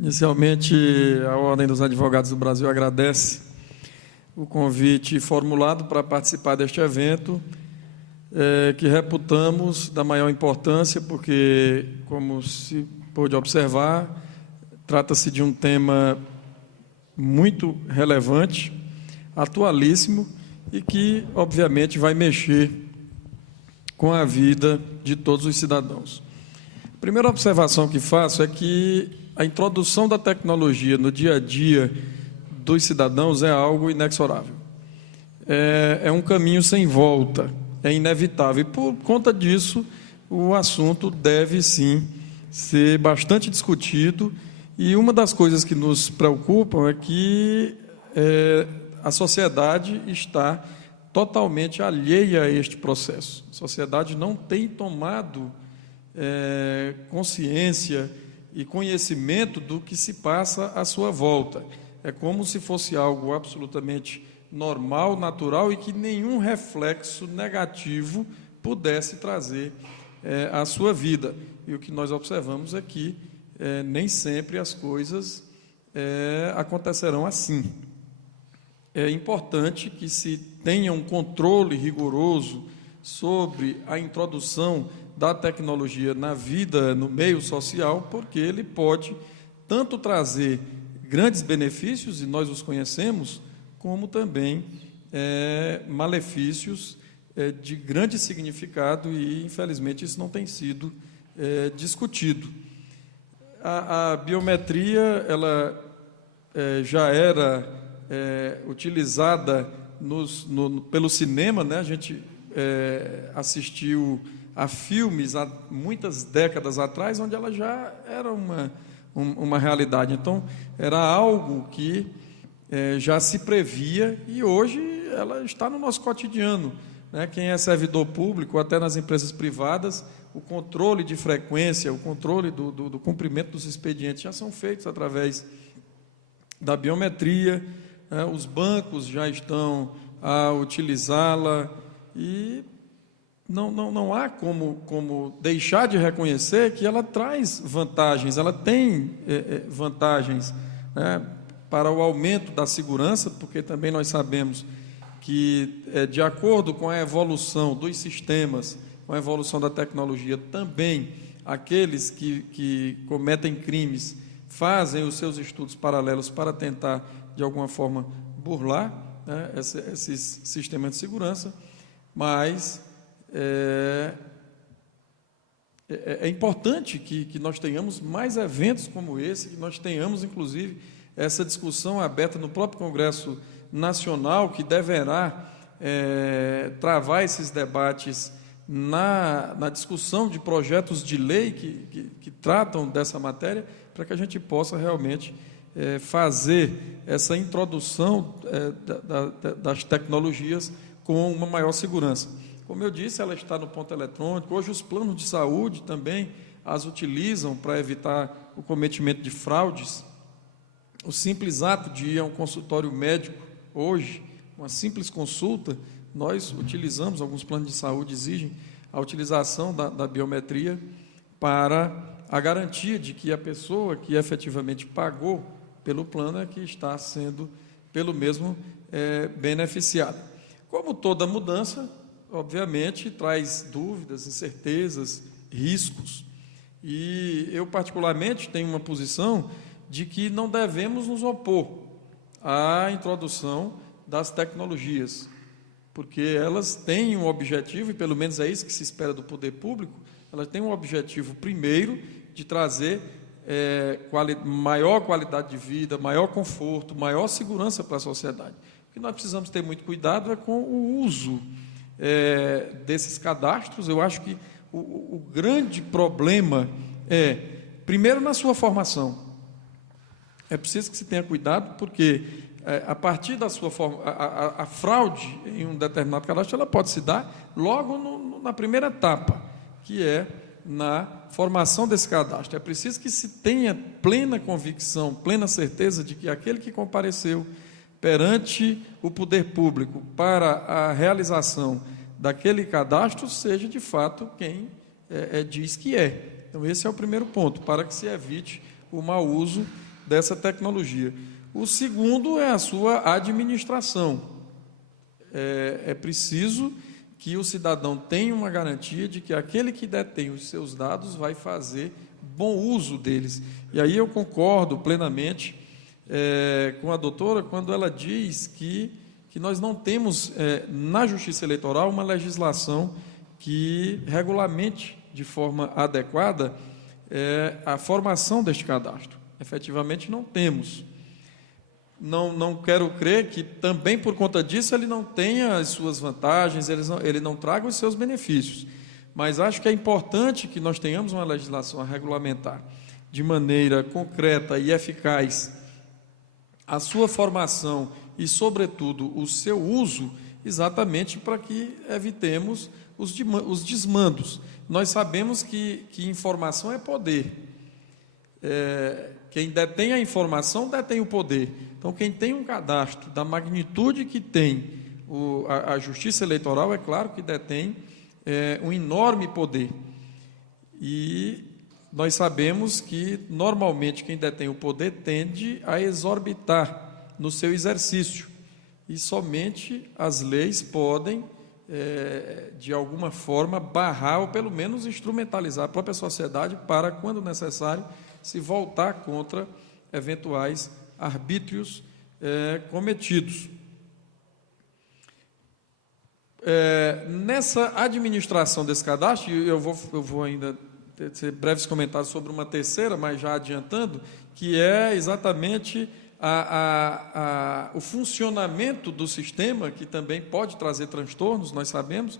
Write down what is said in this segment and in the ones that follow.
Inicialmente, a Ordem dos Advogados do Brasil agradece o convite formulado para participar deste evento, que reputamos da maior importância, porque, como se pôde observar, trata-se de um tema muito relevante, atualíssimo e que, obviamente, vai mexer com a vida de todos os cidadãos. A primeira observação que faço é que a introdução da tecnologia no dia a dia dos cidadãos é algo inexorável. É um caminho sem volta, é inevitável. E, por conta disso, o assunto deve, sim, ser bastante discutido. E uma das coisas que nos preocupam é que a sociedade está totalmente alheia a este processo. A sociedade não tem tomado consciência e conhecimento do que se passa à sua volta. É como se fosse algo absolutamente normal, natural, e que nenhum reflexo negativo pudesse trazer à sua vida. E o que nós observamos é que nem sempre as coisas acontecerão assim. É importante que se tenha um controle rigoroso sobre a introdução da tecnologia na vida, no meio social, porque ele pode tanto trazer grandes benefícios, e nós os conhecemos, como também malefícios de grande significado, e, infelizmente, isso não tem sido discutido. A biometria, ela já era utilizada pelo cinema, né? A gente assistiu a filmes há muitas décadas atrás, onde ela já era uma realidade. Então, era algo que já se previa, e hoje ela está no nosso cotidiano, né? Quem é servidor público, até nas empresas privadas, o controle de frequência, o controle do cumprimento dos expedientes já são feitos através da biometria, né? Os bancos já estão a utilizá-la, e não há como deixar de reconhecer que ela traz vantagens, ela tem vantagens, né, para o aumento da segurança, porque também nós sabemos que, de acordo com a evolução dos sistemas, com a evolução da tecnologia, também aqueles que cometem crimes fazem os seus estudos paralelos para tentar, de alguma forma, burlar, né, esses sistemas de segurança, mas é importante que nós tenhamos mais eventos como esse, que nós tenhamos, inclusive, essa discussão aberta no próprio Congresso Nacional, que deverá travar esses debates na discussão de projetos de lei que tratam dessa matéria, para que a gente possa realmente fazer essa introdução das tecnologias com uma maior segurança. Como eu disse, ela está no ponto eletrônico. Hoje os planos de saúde também as utilizam para evitar o cometimento de fraudes. O simples ato de ir a um consultório médico, hoje, uma simples consulta, nós utilizamos, alguns planos de saúde exigem a utilização da biometria para a garantia de que a pessoa que efetivamente pagou pelo plano é que está sendo, pelo mesmo, beneficiada. Como toda mudança, obviamente, traz dúvidas, incertezas, riscos. E eu, particularmente, tenho uma posição de que não devemos nos opor à introdução das tecnologias, porque elas têm um objetivo, e pelo menos é isso que se espera do poder público, elas têm um objetivo, primeiro, de trazer maior qualidade de vida, maior conforto, maior segurança para a sociedade. O que nós precisamos ter muito cuidado é com o uso desses cadastros. Eu acho que o grande problema primeiro, na sua formação. É preciso que se tenha cuidado, porque a partir da sua forma, a fraude em um determinado cadastro, ela pode se dar logo na primeira etapa, que é na formação desse cadastro. É preciso que se tenha plena convicção, plena certeza de que aquele que compareceu perante o poder público para a realização daquele cadastro seja, de fato, quem diz que é. Então, esse é o primeiro ponto, para que se evite o mau uso dessa tecnologia. O segundo é a sua administração. É preciso que o cidadão tenha uma garantia de que aquele que detém os seus dados vai fazer bom uso deles. E aí eu concordo plenamente com a doutora quando ela diz que nós não temos na Justiça Eleitoral uma legislação que regulamente de forma adequada a formação deste cadastro. Efetivamente não temos. Não quero crer que também por conta disso ele não tenha as suas vantagens, ele não traga os seus benefícios. Mas acho que é importante que nós tenhamos uma legislação a regulamentar de maneira concreta e eficaz a sua formação e, sobretudo, o seu uso, exatamente para que evitemos os desmandos. Nós sabemos que informação é poder. Quem detém a informação detém o poder. Então, quem tem um cadastro da magnitude que tem a Justiça Eleitoral, é claro que detém um enorme poder. E nós sabemos que, normalmente, quem detém o poder tende a exorbitar no seu exercício. E somente as leis podem, de alguma forma, barrar ou, pelo menos, instrumentalizar a própria sociedade para, quando necessário, se voltar contra eventuais arbítrios cometidos. Nessa administração desse cadastro, eu vou ainda ter breves comentários sobre uma terceira, mas já adiantando, que é exatamente o funcionamento do sistema, que também pode trazer transtornos, nós sabemos.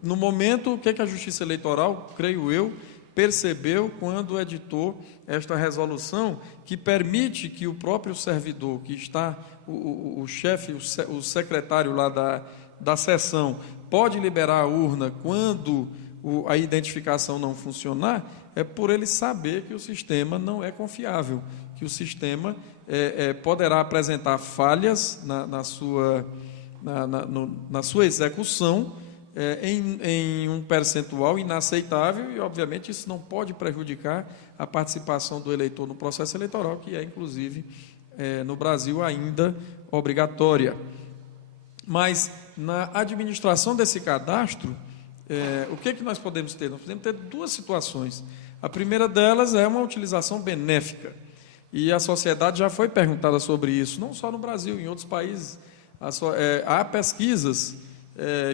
No momento, o que a Justiça Eleitoral, creio eu, percebeu quando editou esta resolução, que permite que o próprio servidor, que está, o chefe, o secretário lá da sessão, pode liberar a urna quando a identificação não funcionar, é por ele saber que o sistema não é confiável, que o sistema poderá apresentar falhas na sua execução, em um percentual inaceitável, e, obviamente, isso não pode prejudicar a participação do eleitor no processo eleitoral, que é, inclusive, no Brasil, ainda obrigatória. Mas, na administração desse cadastro, o que nós podemos ter? Nós podemos ter duas situações. A primeira delas é uma utilização benéfica, e a sociedade já foi perguntada sobre isso, não só no Brasil, em outros países. Há pesquisas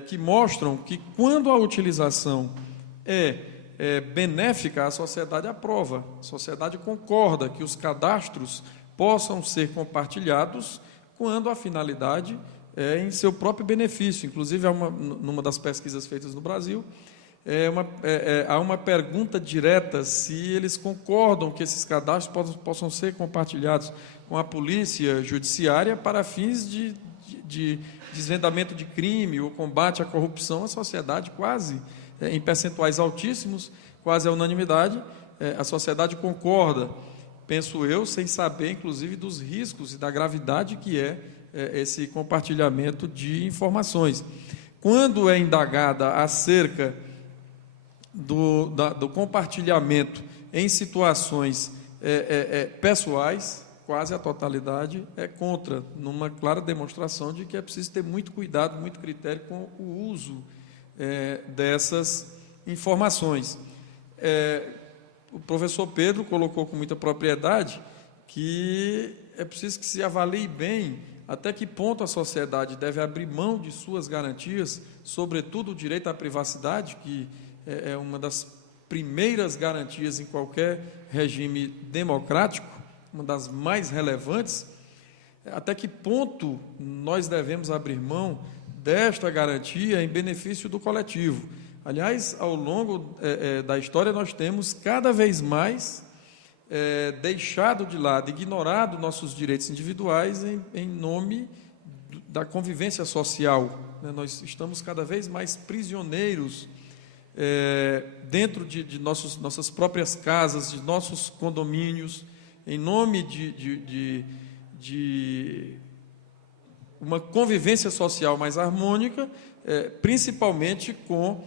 que mostram que, quando a utilização é benéfica, a sociedade aprova, a sociedade concorda que os cadastros possam ser compartilhados quando a finalidade é em seu próprio benefício. Inclusive, numa das pesquisas feitas no Brasil, há uma pergunta direta se eles concordam que esses cadastros possam ser compartilhados com a polícia judiciária para fins de desvendamento de crime ou combate à corrupção. A sociedade quase, em percentuais altíssimos, quase a unanimidade, a sociedade concorda, penso eu, sem saber, inclusive, dos riscos e da gravidade que esse compartilhamento de informações. Quando é indagada acerca do compartilhamento em situações pessoais, quase a totalidade é contra, numa clara demonstração de que é preciso ter muito cuidado, muito critério com o uso dessas informações. O professor Pedro colocou com muita propriedade que é preciso que se avalie bem até que ponto a sociedade deve abrir mão de suas garantias, sobretudo o direito à privacidade, que é uma das primeiras garantias em qualquer regime democrático, uma das mais relevantes. Até que ponto nós devemos abrir mão desta garantia em benefício do coletivo? Aliás, ao longo da história, nós temos cada vez mais deixado de lado, ignorado nossos direitos individuais em nome da convivência social. Nós estamos cada vez mais prisioneiros dentro de nossas próprias casas, de nossos condomínios, em nome de uma convivência social mais harmônica, principalmente com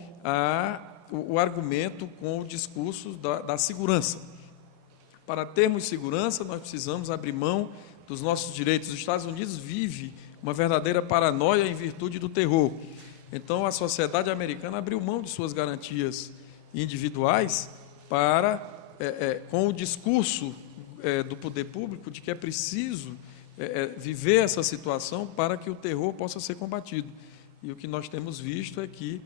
o argumento, com o discurso da segurança. Para termos segurança, nós precisamos abrir mão dos nossos direitos. Os Estados Unidos vive uma verdadeira paranoia em virtude do terror. Então, a sociedade americana abriu mão de suas garantias individuais para, com o discurso do poder público de que é preciso viver essa situação para que o terror possa ser combatido. E o que nós temos visto é que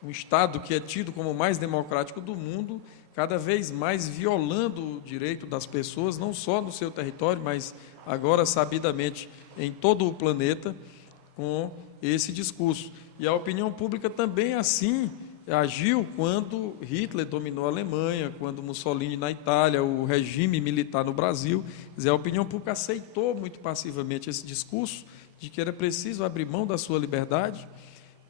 um Estado que é tido como o mais democrático do mundo, cada vez mais violando o direito das pessoas, não só no seu território, mas agora, sabidamente, em todo o planeta, com esse discurso. E a opinião pública também assim agiu quando Hitler dominou a Alemanha, quando Mussolini na Itália, o regime militar no Brasil. Quer dizer, a opinião pública aceitou muito passivamente esse discurso de que era preciso abrir mão da sua liberdade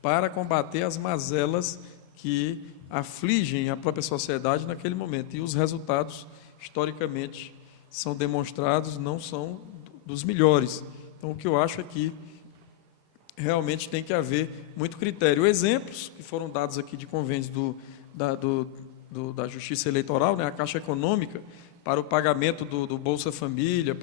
para combater as mazelas que afligem a própria sociedade naquele momento. E os resultados, historicamente, são demonstrados, não são dos melhores. Então, o que eu acho é que realmente tem que haver muito critério. Exemplos que foram dados aqui de convênios da Justiça Eleitoral, né, a Caixa Econômica, para o pagamento do Bolsa Família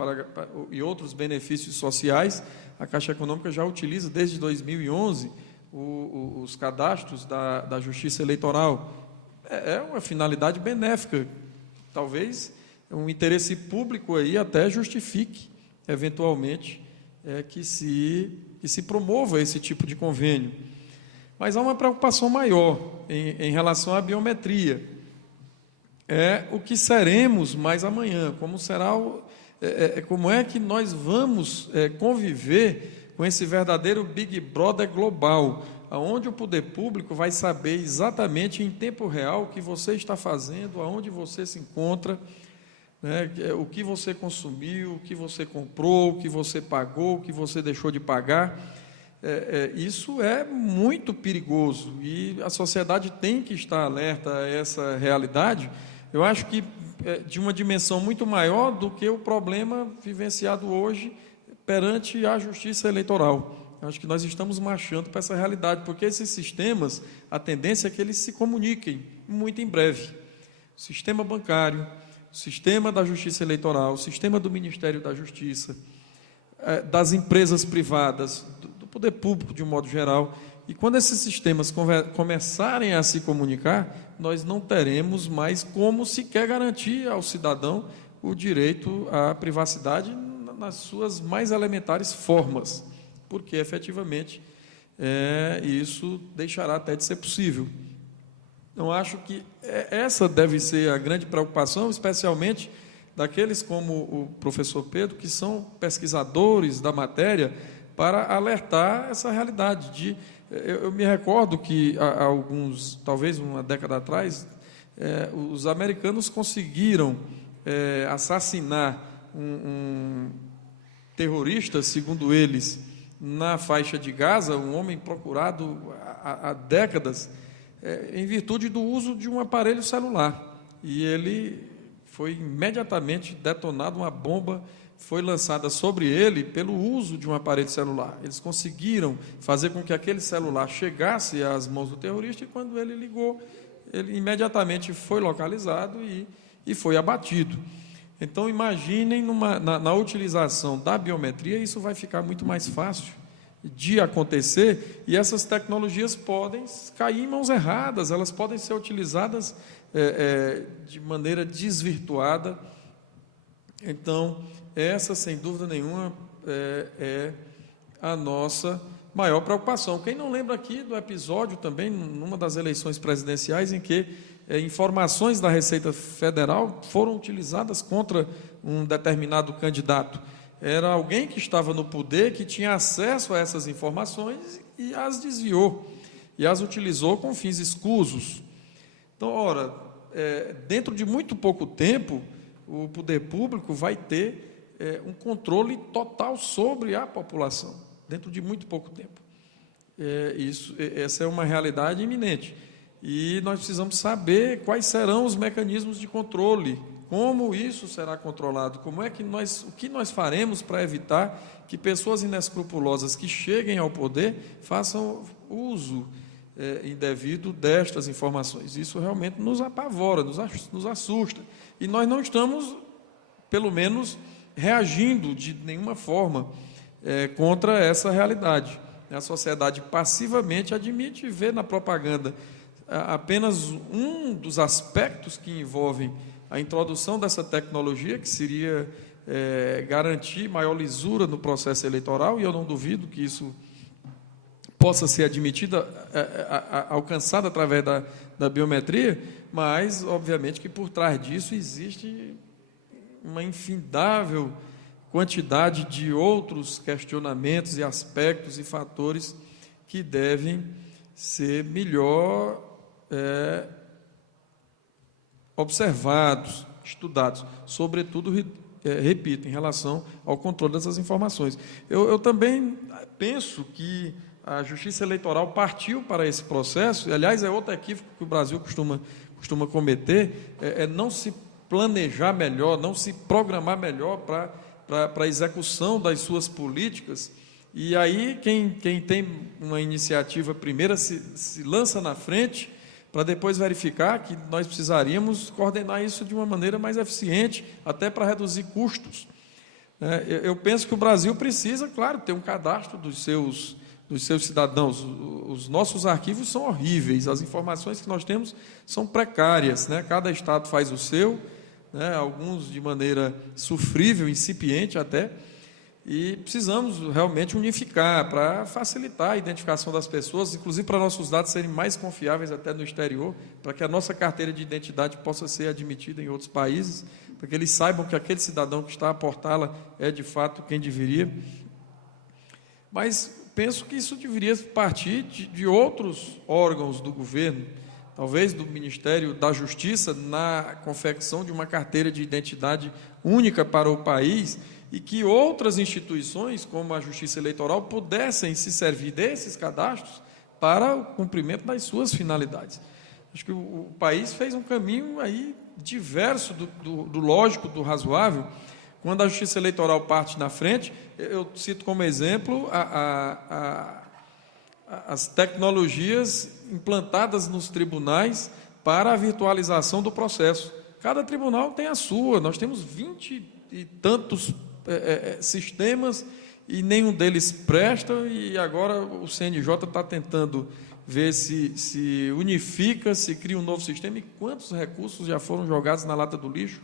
e outros benefícios sociais, a Caixa Econômica já utiliza desde 2011 os cadastros da Justiça Eleitoral. É uma finalidade benéfica. Talvez um interesse público aí até justifique, eventualmente, que se promova esse tipo de convênio. Mas há uma preocupação maior em relação à biometria. É o que seremos mais amanhã, como é que nós vamos conviver com esse verdadeiro Big Brother global, onde o poder público vai saber exatamente em tempo real o que você está fazendo, aonde você se encontra, né, o que você consumiu, o que você comprou, o que você pagou, o que você deixou de pagar. Isso é muito perigoso e a sociedade tem que estar alerta a essa realidade. Eu acho que de uma dimensão muito maior do que o problema vivenciado hoje perante a Justiça Eleitoral. Eu acho que nós estamos marchando para essa realidade, porque esses sistemas, a tendência é que eles se comuniquem muito em breve. O sistema bancário, o sistema da Justiça Eleitoral, o sistema do Ministério da Justiça, das empresas privadas, do poder público de um modo geral. E quando esses sistemas começarem a se comunicar, nós não teremos mais como sequer garantir ao cidadão o direito à privacidade nas suas mais elementares formas, porque efetivamente isso deixará até de ser possível. Então, acho que essa deve ser a grande preocupação, especialmente daqueles como o professor Pedro, que são pesquisadores da matéria, para alertar essa realidade. Eu me recordo que há talvez uma década atrás, os americanos conseguiram assassinar um terrorista, segundo eles, na faixa de Gaza, um homem procurado há décadas, em virtude do uso de um aparelho celular. E ele foi imediatamente detonado, uma bomba foi lançada sobre ele pelo uso de um aparelho celular. Eles conseguiram fazer com que aquele celular chegasse às mãos do terrorista e, quando ele ligou, ele imediatamente foi localizado e foi abatido. Então, imaginem na utilização da biometria, isso vai ficar muito mais fácil de acontecer, e essas tecnologias podem cair em mãos erradas, elas podem ser utilizadas de maneira desvirtuada. Então, essa, sem dúvida nenhuma, é a nossa maior preocupação. Quem não lembra aqui do episódio também, numa das eleições presidenciais, em que informações da Receita Federal foram utilizadas contra um determinado candidato. Era alguém que estava no poder, que tinha acesso a essas informações e as desviou, e as utilizou com fins escusos. Então, ora, dentro de muito pouco tempo, o poder público vai ter um controle total sobre a população, dentro de muito pouco tempo. Essa é uma realidade iminente. E nós precisamos saber quais serão os mecanismos de controle, como isso será controlado, o que nós faremos para evitar que pessoas inescrupulosas que cheguem ao poder façam uso indevido destas informações. Isso realmente nos apavora, nos assusta. E nós não estamos, pelo menos, reagindo de nenhuma forma contra essa realidade. A sociedade passivamente admite e vê na propaganda apenas um dos aspectos que envolvem a introdução dessa tecnologia, que seria garantir maior lisura no processo eleitoral, e eu não duvido que isso possa ser admitida, alcançada através da biometria, mas, obviamente, que por trás disso existe uma infindável quantidade de outros questionamentos e aspectos e fatores que devem ser melhor observados, estudados, sobretudo, repito, em relação ao controle dessas informações. Eu também penso que a Justiça Eleitoral partiu para esse processo, e, aliás, é outro equívoco que o Brasil costuma cometer, não se planejar melhor, não se programar melhor para a execução das suas políticas, e aí quem tem uma iniciativa primeira se lança na frente para depois verificar que nós precisaríamos coordenar isso de uma maneira mais eficiente, até para reduzir custos. Eu penso que o Brasil precisa, claro, ter um cadastro dos seus cidadãos. Os nossos arquivos são horríveis, as informações que nós temos são precárias, cada estado faz o seu, alguns de maneira sofrível, incipiente até, e precisamos realmente unificar para facilitar a identificação das pessoas, inclusive para nossos dados serem mais confiáveis até no exterior, para que a nossa carteira de identidade possa ser admitida em outros países, para que eles saibam que aquele cidadão que está a portá-la é de fato quem deveria. Mas penso que isso deveria partir de outros órgãos do governo, talvez do Ministério da Justiça, na confecção de uma carteira de identidade única para o país, e que outras instituições, como a Justiça Eleitoral, pudessem se servir desses cadastros para o cumprimento das suas finalidades. Acho que o país fez um caminho aí diverso do lógico, do razoável. Quando a Justiça Eleitoral parte na frente, eu cito como exemplo as tecnologias implantadas nos tribunais para a virtualização do processo. Cada tribunal tem a sua, nós temos 20 e tantos sistemas e nenhum deles presta, e agora o CNJ está tentando ver se unifica, se cria um novo sistema, e quantos recursos já foram jogados na lata do lixo,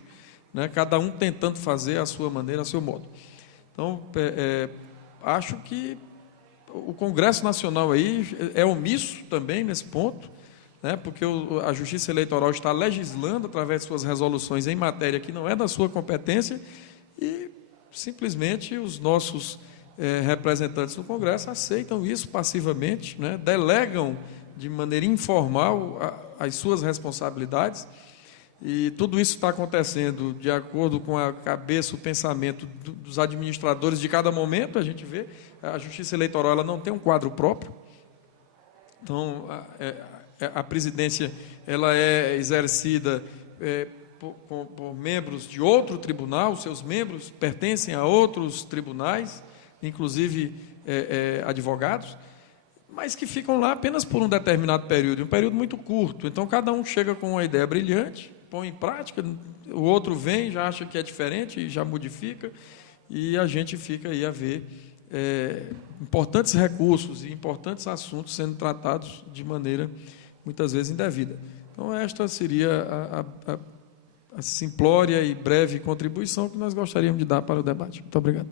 cada um tentando fazer a sua maneira, a seu modo. Então, acho que o Congresso Nacional aí é omisso também nesse ponto, porque a Justiça Eleitoral está legislando através de suas resoluções em matéria que não é da sua competência, e simplesmente os nossos representantes do Congresso aceitam isso passivamente, delegam de maneira informal as suas responsabilidades, e tudo isso está acontecendo de acordo com a cabeça, o pensamento dos administradores de cada momento. A gente vê, a Justiça Eleitoral ela não tem um quadro próprio, então a presidência ela é exercida por membros de outro tribunal, seus membros pertencem a outros tribunais, inclusive advogados, mas que ficam lá apenas por um determinado período, um período muito curto. Então, cada um chega com uma ideia brilhante, põe em prática, o outro vem, já acha que é diferente e já modifica, e a gente fica aí a ver importantes recursos e importantes assuntos sendo tratados de maneira, muitas vezes, indevida. Então, esta seria a simplória e breve contribuição que nós gostaríamos de dar para o debate. Muito obrigado.